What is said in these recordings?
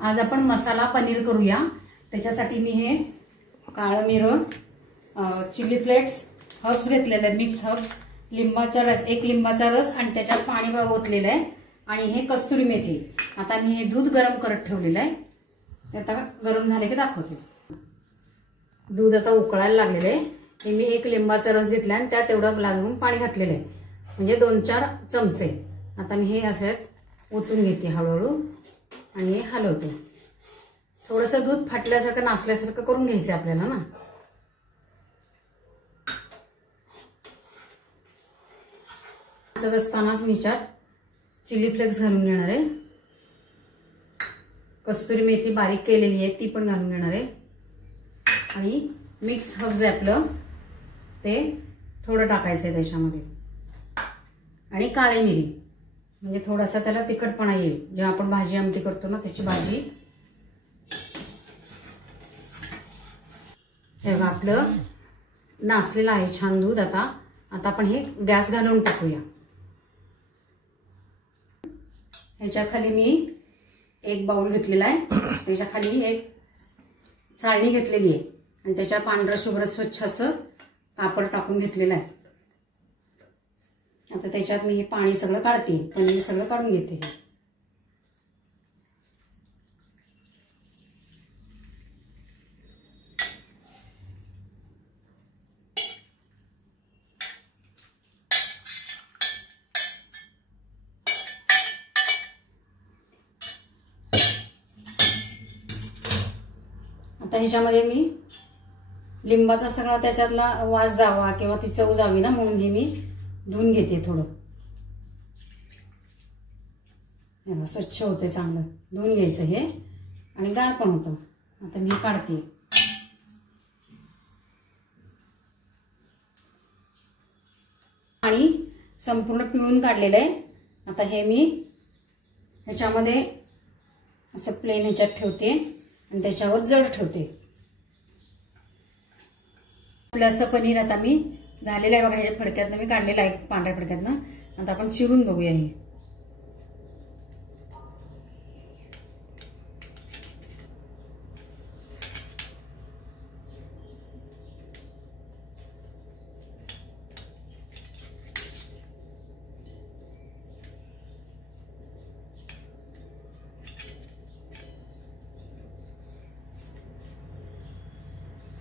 आज आपण मसाला पनीर करूया। त्याच्यासाठी मी हे काळं मिरं, चिली फ्लेक्स, हर्ब्स घेतलेले आहेत, मिक्स हर्ब्स, लिंबाचा रस, एक लिंबाचा रस आणि त्याच्यात पाणी ओतलेलं आहे आणि हे कस्तुरी मेथी। आता मी हे दूध गरम करत ठेवलेलं आहे। आता गरम झाले की दाखवते। दूध आता उकळायला लागलेलं आहे। हे मी एक लिंबाचा रस घेतला आणि त्यात एवढं ग्लासभरून पाणी घातलेलं आहे, म्हणजे 2-4 चमचे। आता मी हे असं ओतून घेते हळूहळू आणि हे हलवते। थोडंसं दूध फाटल्यासारखं नासल्यासारखं करून घ्यायचं आपल्याला ना। असं असतानाच मी याच्यात चिली फ्लेक्स घालून घेणार आहे, कस्तुरी मेथी बारीक केलेली आहे ती पण घालून घेणार आहे आणि मिक्स हर्ब्स आहे आपलं ते थोडं टाकायचं आहे त्याच्यामध्ये आणि काळी मिरी, म्हणजे थोडासा त्याला तिखटपणा येईल। जेव्हा आपण भाजी आमटी करतो ना त्याची भाजी। हे बघा आपलं नासलेलं आहे छान दूध। आता आपण हे गॅस घालून टाकूया। ह्याच्या खाली मी एक बाउल घेतलेला आहे, त्याच्या खाली एक चाळणी घेतलेली आहे आणि त्याच्या पांढरं शुभ्र स्वच्छ असं कापड टाकून घेतलेलं आहे। आता त्याच्यात मी हे पाणी सगळं काढते, पनीर सगळं काढून घेते। आता ह्याच्यामध्ये मी लिंबाचा सगळा त्याच्यातला वास जावा किंवा ती चव जावी ना म्हणून हे मी धुवून घेते थोडं। स्वच्छ होते चांगलं, धुवून घ्यायचं हे आणि गार पण होतं। आता मी काढते। आणि संपूर्ण पिळून काढलेलं आहे। आता हे मी ह्याच्यामध्ये असं प्लेन ह्याच्यात ठेवते आणि त्याच्यावर जड ठेवते। आपलं असं पनीर आता मी झालेलं आहे बघा। ह्याच्या फडक्यातनं मी काढलेलं आहे, पांढऱ्या फडक्यातनं। आता आपण चिरून बघूया हे।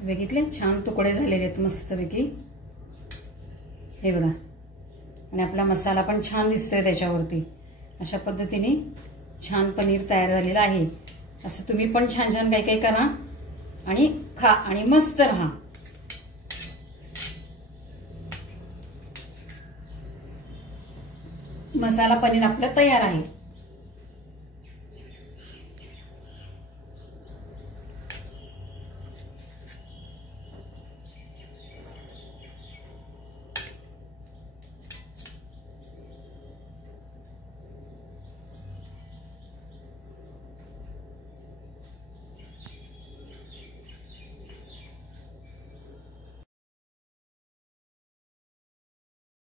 बघितले छान तुकडे झालेले आहेत मस्तपैकी, हे बघा। आणि आपला मसाला पण छान दिसतोय त्याच्यावरती। अशा पद्धतीने छान पनीर तयार झालेलं आहे। असं तुम्ही पण छान छान काही काही करा आणि खा आणि मस्त राहा। मसाला पनीर आपलं तयार आहे।